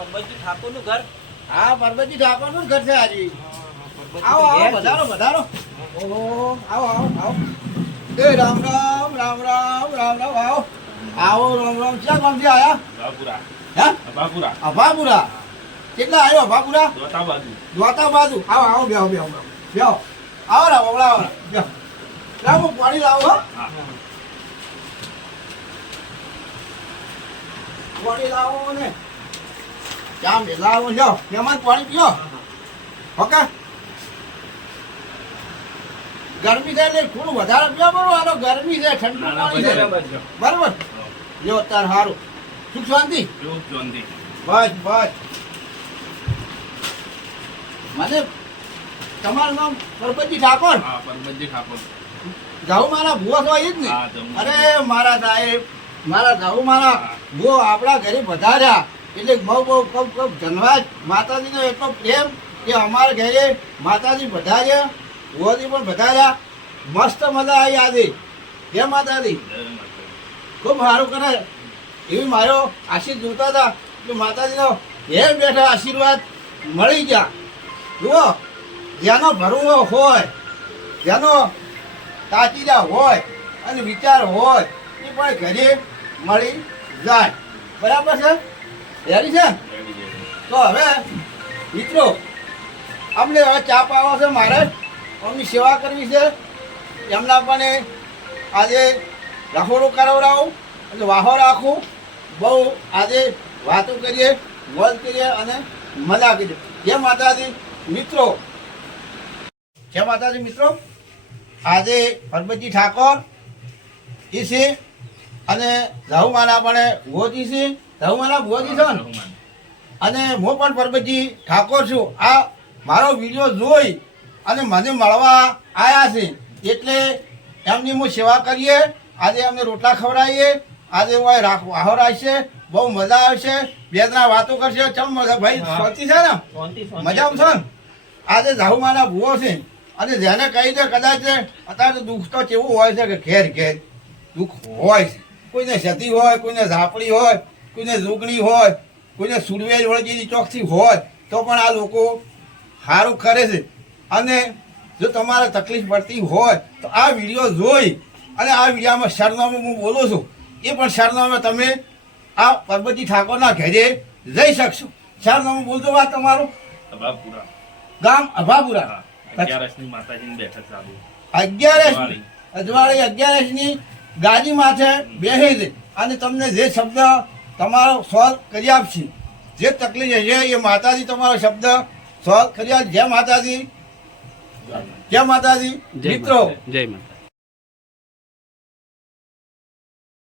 પરબતજી ઠાકોરનું ઘર? હા, પરબતજી ઠાકોરનું જ ઘર છે આજે. આવો આવો, વધારો વધારો. ઓહો, આવો આવો આવો. એ રામ રામ રામ રામ રામ રામ. આવો આવો, રામ રામ. ક્યાં ગામથી આયા? બાપુરા. હે? બાપુરા. અભાપુરા. કેટલા આવ્યો અભાપુરા? દોતા બાજુ. દ્વાતા બાજુ. આવો આવો, બેહો બેહો બેહો. આવો રામ, આવો બેહો. લાવો પાણી લાવો હો. હા. પાણી લાવો ને જામ લાવો. લ્યો મહેમાન પાણી પીઓ. ઓકે, ગરમી છે એટલે થોડું વધારે પીવો. બરોબર, આનો ગરમી છે, ઠંડુ પાણી છે. બરોબર, લ્યો અત્યારે સારું. સુખ શાંતિ? બસ બસ. મને તમારું નામ પરબતજી ઠાકોર? હા, પરબતજી ઠાકોર. જાઉં મારા ભૂવા તો એ જ ને? હા, જમવા. અરે મારા સાહેબ, મારા જાઉં મારા ભૂવો આપણા ઘરે પધાર્યા એટલે બહુ બહુ કબ કબ ધન્યવાદ. માતાજીનો એટલો પ્રેમ કે અમારા ઘરે માતાજી પધાર્યા, ભૂવાજી પણ પધાર્યા. મસ્ત મજા આવી આજે. જય માતાજી. ખૂબ સારું કરે એવી મારો આશીર્વાદ જોતા હતા કે માતાજીનો ઘેર બેઠા આશીર્વાદ મળી ગયા. જુઓ, જેનો ભરવો હોય, જેનો તાચીરા હોય અને વિચાર હોય એ પણ ઘરે મળી જાય. બરાબર છે? રેડી છે? તો હવે મિત્રો અમને હવે ચા પાવા છે, મારે અમની સેવા કરવી છે. એમના પણ આજે રખોડો કરાવડાવું અને વાહો રાખું. બહુ આજે વાતો કરીએ, મોજ કરીએ અને મજા કરીએ. જય માતાજી મિત્રો. જય માતાજી મિત્રો. આજે પરબતજી ઠાકોર એ છે અને રાહુમાના પણ ભુવોજી છે. રાહુમાના ભુવોજી છે ને? અને હું પણ પરબતજી ઠાકોર છું. આ મારો વિડીયો જોઈ અને મને મળવા આવ્યા છે એટલે એમની હું સેવા કરીએ. આજે અમને રોટલા ખવડાવીએ. આજે વાહો રાખશે. બહુ મજા આવશે. બે ત્રણ વાતો કરશે. ચમ મજા ભાઈ, શાંતિ છે ને? મજા આવશે ને? આજે રાહુમાના ભુવો છે અને જેને કહી દે કદાચ અત્યારે દુઃખ તો કેવું હોય છે કે ઘેર ઘેર દુઃખ હોય છે. કોઈને સતી હોય, કોઈને ઝાપડી હોય, કોઈને જોગણી હોય, કોઈને સુરવેજ વળગેલી ચોકથી હોય તો પણ આ લોકો સારું કરે છે. અને જો તમારે તકલીફ પડતી હોય તો આ વિડીયો જોઈ અને આ વિડીયોમાં સરનામું હું બોલું છું એ પણ સરનામે તમે આ પરબતજી ઠાકોરના ઘરે જઈ શકશો. સરનામું બોલજો વાત તમારું. અભાપુરા. ગામ અભાપુરા. 11 માતાજીની બેઠક ચાલુ. 11 અજવાળી 11ની ગાદી માથે બેસી છે અને તમને જે શબ્દ તમારો સોલ્વ કરી આપશે. જે તકલીફ હશે એ માતાજી તમારો શબ્દ સોલ્વ કરી આપશે. જય માતાજી. જય માતાજી મિત્રો. જય માતા.